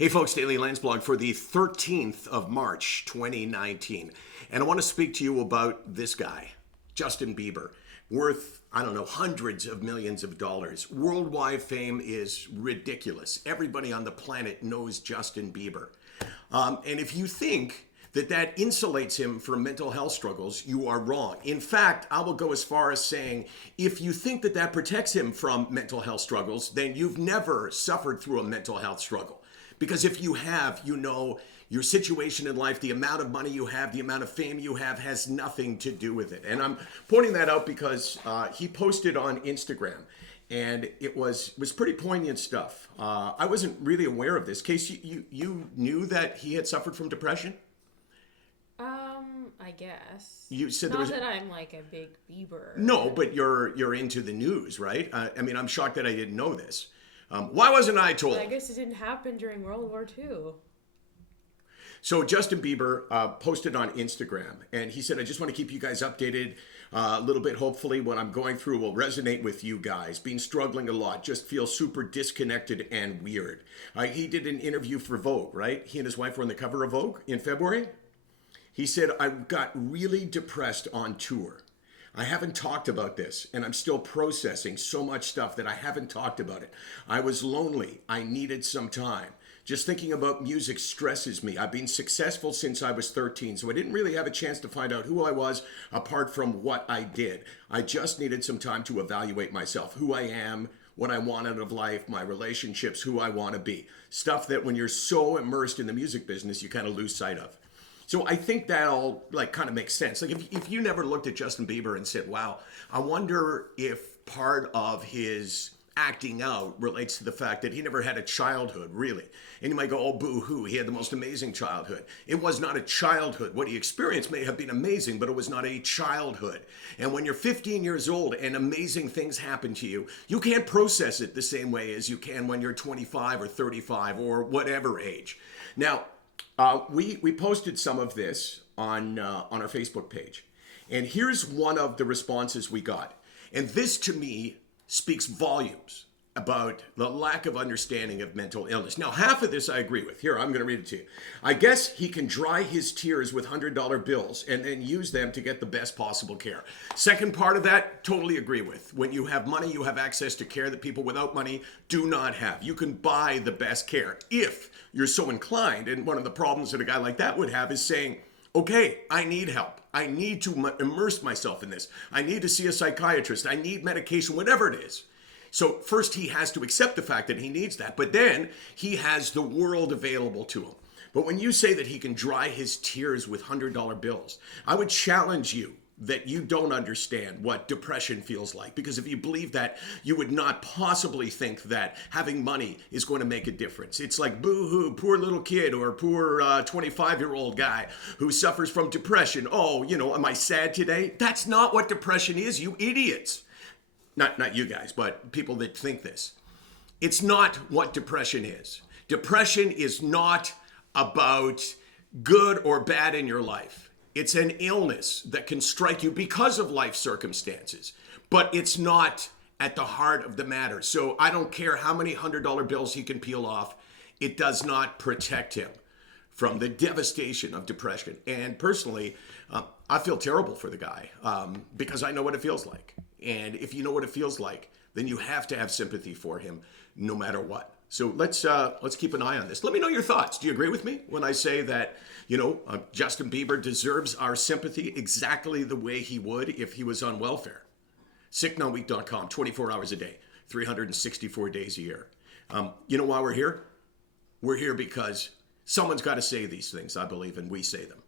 Hey folks, Daily Landsblog for the 13th of March, 2019. And I want to speak to you about this guy, Justin Bieber, worth, I don't know, hundreds of millions of dollars. Worldwide fame is ridiculous. Everybody on the planet knows Justin Bieber. And if you think that insulates him from mental health struggles, you are wrong. In fact, I will go as far as saying, if you think that protects him from mental health struggles, then you've never suffered through a mental health struggle. Because if you have, you know your situation in life, the amount of money you have, the amount of fame you have has nothing to do with it. And I'm pointing that out because he posted on Instagram, and it was pretty poignant stuff. I wasn't really aware of this. Case, you knew that he had suffered from depression? I guess. You said Not that I'm like a big Bieber. No, but you're into the news, right? I mean, I'm shocked that I didn't know this. Why wasn't I told? I guess it didn't happen during World War II. So Justin Bieber posted on Instagram, and he said, I just want to keep you guys updated a little bit. Hopefully what I'm going through will resonate with you guys. Been struggling a lot, just feel super disconnected and weird. He did an interview for Vogue, right? He and his wife were on the cover of Vogue in February. He said, I got really depressed on tour. I haven't talked about this, and I'm still processing so much stuff that I haven't talked about it. I was lonely. I needed some time. Just thinking about music stresses me. I've been successful since I was 13, so I didn't really have a chance to find out who I was apart from what I did. I just needed some time to evaluate myself, who I am, what I want out of life, my relationships, who I want to be. Stuff that when you're so immersed in the music business, you kind of lose sight of. So I think that all kind of makes sense. Like if you never looked at Justin Bieber and said, wow, I wonder if part of his acting out relates to the fact that he never had a childhood, really. And you might go, oh, boo-hoo, he had the most amazing childhood. It was not a childhood. What he experienced may have been amazing, but it was not a childhood. And when you're 15 years old and amazing things happen to you, you can't process it the same way as you can when you're 25 or 35 or whatever age. Now, we posted some of this on our Facebook page. And here's one of the responses we got. And this, to me, speaks volumes about the lack of understanding of mental illness. Now, half of this I agree with. Here, I'm going to read it to you. I guess he can dry his tears with $100 bills and then use them to get the best possible care. Second part of that, totally agree with. When you have money, you have access to care that people without money do not have. You can buy the best care if you're so inclined. And one of the problems that a guy like that would have is saying, okay, I need help. I need to immerse myself in this. I need to see a psychiatrist. I need medication, whatever it is. So first he has to accept the fact that he needs that, but then he has the world available to him. But when you say that he can dry his tears with $100 bills, I would challenge you that you don't understand what depression feels like. Because if you believe that, you would not possibly think that having money is going to make a difference. It's like, boo-hoo, poor little kid or poor 25-year-old guy who suffers from depression. Oh, am I sad today? That's not what depression is, you idiots. Not you guys, but people that think this. It's not what depression is. Depression is not about good or bad in your life. It's an illness that can strike you because of life circumstances, but it's not at the heart of the matter. So I don't care how many $100 bills he can peel off. It does not protect him from the devastation of depression. And personally, I feel terrible for the guy because I know what it feels like. And if you know what it feels like, then you have to have sympathy for him no matter what. So let's keep an eye on this. Let me know your thoughts. Do you agree with me when I say that, Justin Bieber deserves our sympathy exactly the way he would if he was on welfare? SickNotWeak.com, 24 hours a day, 364 days a year. You know why we're here? We're here because someone's got to say these things, I believe, and we say them.